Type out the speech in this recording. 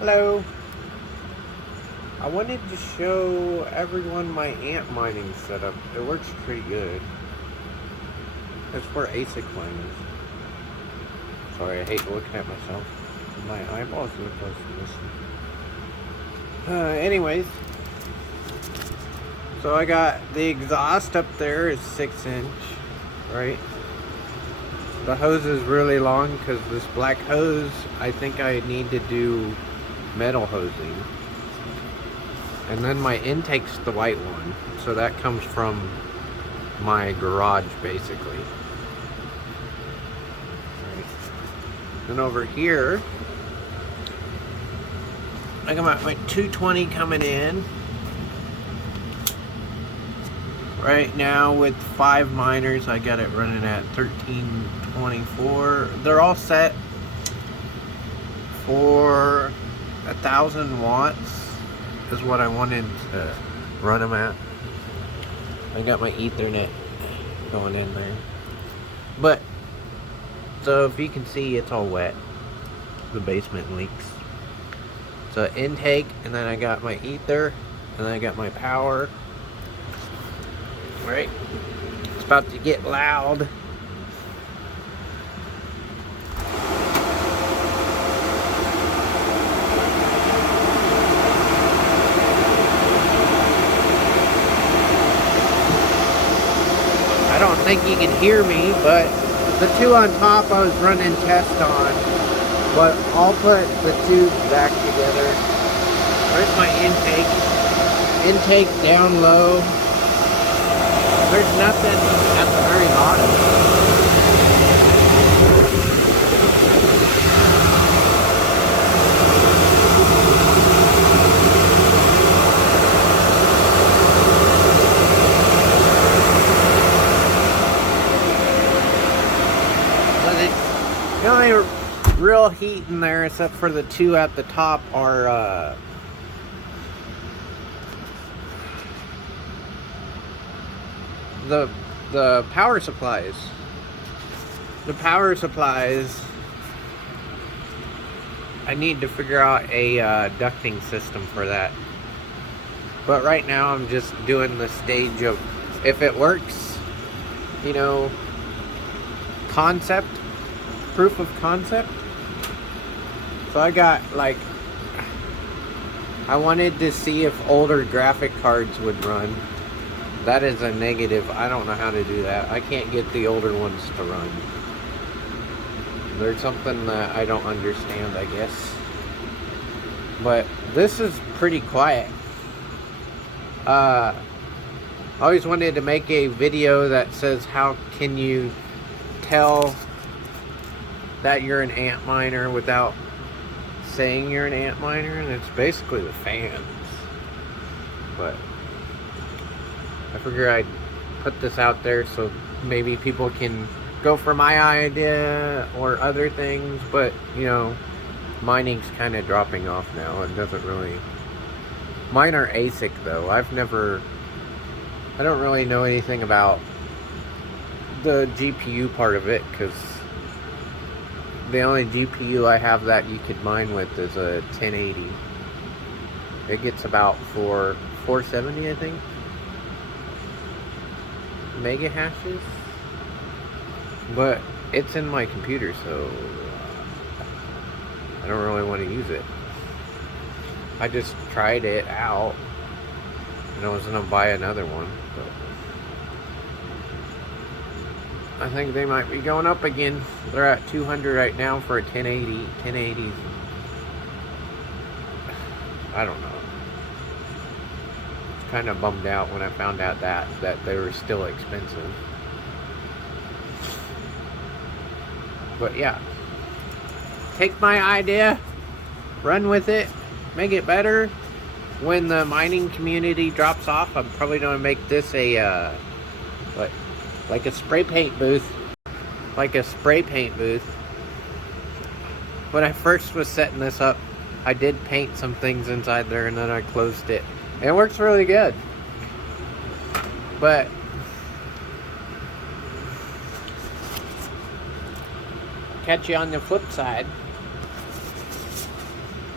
Hello. I wanted to show everyone my ant mining setup. It works pretty good. It's for ASIC miners. Sorry, I hate looking at myself. My eyeballs are close to this. Anyways. So I got the exhaust up there is 6-inch, right? The hose is really long because this black hose, I think I need to do metal hosing. And then my intake's the white one, so that comes from my garage basically. Right. Then over here, I got my 220 coming in. Right now with 5 miners, I got it running at 1324. They're all set for 1,000 watts is what I wanted to run them at. I got my Ethernet going in there. But, so if you can see, it's all wet. The basement leaks. So intake, and then I got my ether, and then I got my power. Right? It's about to get loud. I don't think you can hear me, but the two on top I was running test on. But I'll put the tubes back together. Where's my intake? Intake down low. There's nothing at the very bottom. But the only real heat in there, except for the two at the top, are the power supplies. The power supplies, I need to figure out a ducting system for that. But right now I'm just doing the stage of, if it works, you know, concept, proof of concept. So I got like, I wanted to see if older graphic cards would run. That is a negative. I don't know how to do that. I can't get the older ones to run. There's something that I don't understand, I guess. But this is pretty quiet. I always wanted to make a video that says how can you tell that you're an ant miner without saying you're an ant miner, and it's basically the fans. But I figure I'd put this out there so maybe people can go for my idea or other things, but you know, mining's kind of dropping off now. It doesn't really. Mine are ASIC though. I don't really know anything about the GPU part of it, because the only GPU I have that you could mine with is a 1080. It gets about 470, I think. Mega hashes, but it's in my computer, so I don't really want to use it. I just tried it out and I was gonna buy another one, but I think they might be going up again. They're at 200 right now for a 1080. 1080s, I don't know. Kind of bummed out when I found out that they were still expensive. But yeah, take my idea, run with it, make it better. When the mining community drops off, I'm probably going to make this a like a spray paint booth. Like a spray paint booth. When I first was setting this up, I did paint some things inside there and then I closed it. It works really good. But catch you on the flip side.